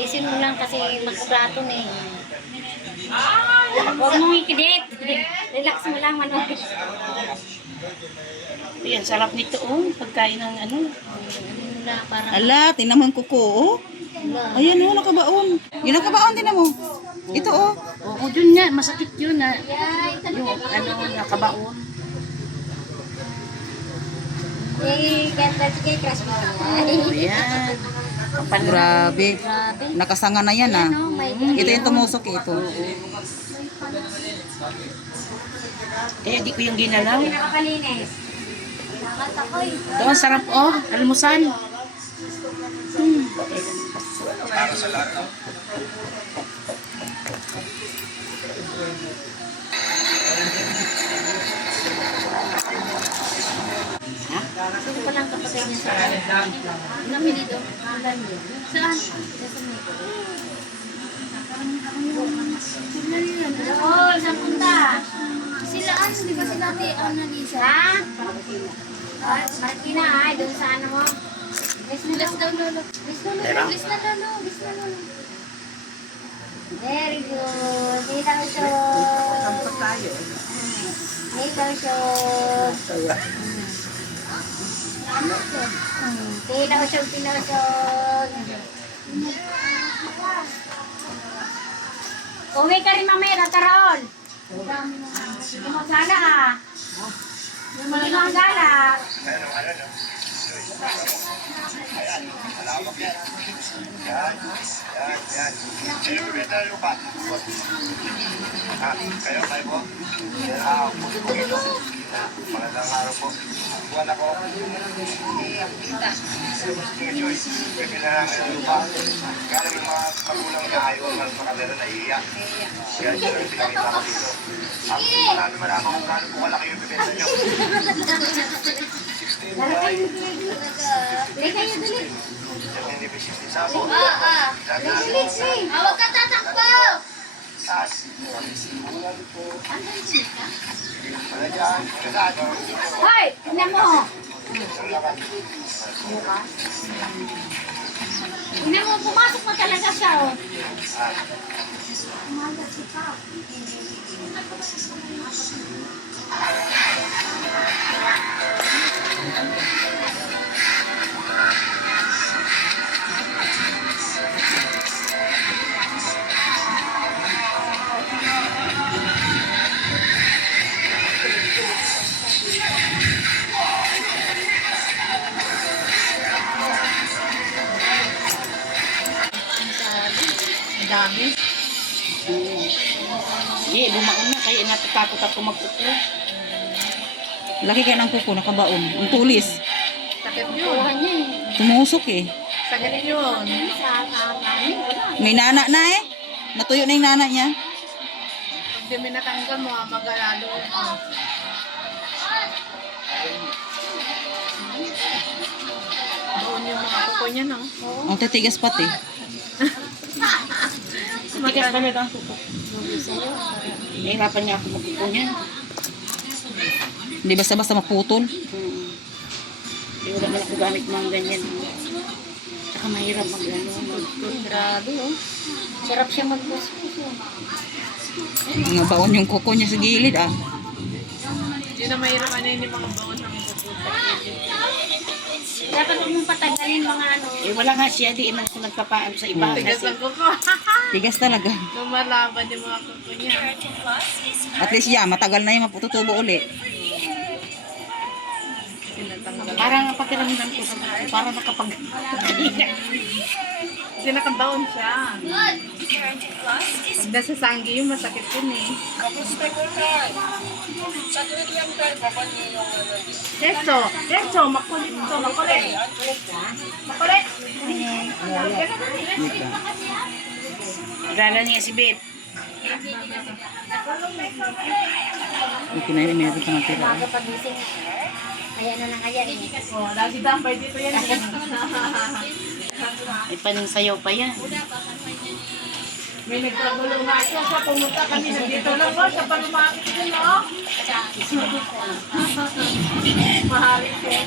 Isin mo lang kasi makuraton eh. Huwag mong ikidit. Relax mo lang, Manong. Ayan, sarap nito oh. Pagkain ng ano. Parang Ala, tingnan mo yung kuko, oh. Ayan, oh, nakabaon. Yung nakabaon, tingnan mo. Ito, oh. Oo, dun nga. Masakit yun na. Yung ano, nakabaon. ganda sige crush mo. Oh, ayan. Kapal na. Grabe. Nakasanga na yan, ah. Ito yung tumusok, eh, ito. Kaya di ko yung ginalaw. Nakapalinis. Nakatakoy. Ito ang sarap oh. Almusal. Gusto ko lang kapatid niya sa akin. Namin dito. Ulan yun. Saan? Oo, saan punta? Sila di ba sila Annalisa? Ha? Martina ay, doon sa ano mo? Bless daw lolo. Bless na lolo. Very good. Dito siya. Dito siya. Pinusog. Uwi ka rin mamaya, Taron. Hindi mo gala ah. Hindi mo gala. Sino bibenta ng lupa? Kayo, tayo po? Magandang araw po. Buwan ako. Joyce, bibenta lang ng lupa. Kaya yung mga magulang niya ayaw ng makalera na iiyak. Kaya siya lang pinakita ko dito. Marami man ako kung gaano po kalaki yung bibenta niyo. Dali kayo, dali. Hindi ba 60 sabo? Huwag ka tatakbo! Sas. Wala dyan. Kasado. Hoy! Tignan mo! Tignan mo, pumasok pa talaga siya, oh. Dami. Eh, bumaon na. Kaya natatakot ako magkuko. Laki kaya ng kuko, nakabaon. Ang tulis. Sakit yun. niya eh. Tumusok, eh. Sakit yun. May nana na, eh. Natuyo na yung nana niya. Pag di may natanggal mo, magalalo. Doon yung mga kuko niya, no? Ang titigas pati. Matigas talaga ang kuko. Nahirapan niya ako magkuko niya. Hindi basta-basta maputol. Hindi wala man ako gamit mga ganyan. Saka mahirap mag-ano. Grabe, oh. Sarap siya mag-kuskus, oh. Mga baon yung kuko niya sa gilid, ah. Hindi na mahirap ano yung mga baon ng kuko. Dapat huwag mong patagalin mga ano. Eh wala nga siya, di man ako nagpapaan sa iba. Hmm. Tigas Tigas ang ang kuko. Tigas talaga. Lumalaban yung mga kuko niya. At least, yeah, matagal na yung mapututubo uli. Tinatanggal. Parang pakiramdam ko sa parang nakapag... Kasi nakabaon siya. Pag nasa sanggi yung masakit yun eh. Deso, makulit to, makulit. Makulit. Nagala niya si Beth. Okay na yun, meron pa ng tira. Umaga pagising. Kaya na lang kaya eh. Oh, lagi dampay dito yan. May paninsayaw pa yan. May nagkagulo nga siya. Sa pumunta kami na dito lang po. Sa palumapit yun, no? Mahalik siya.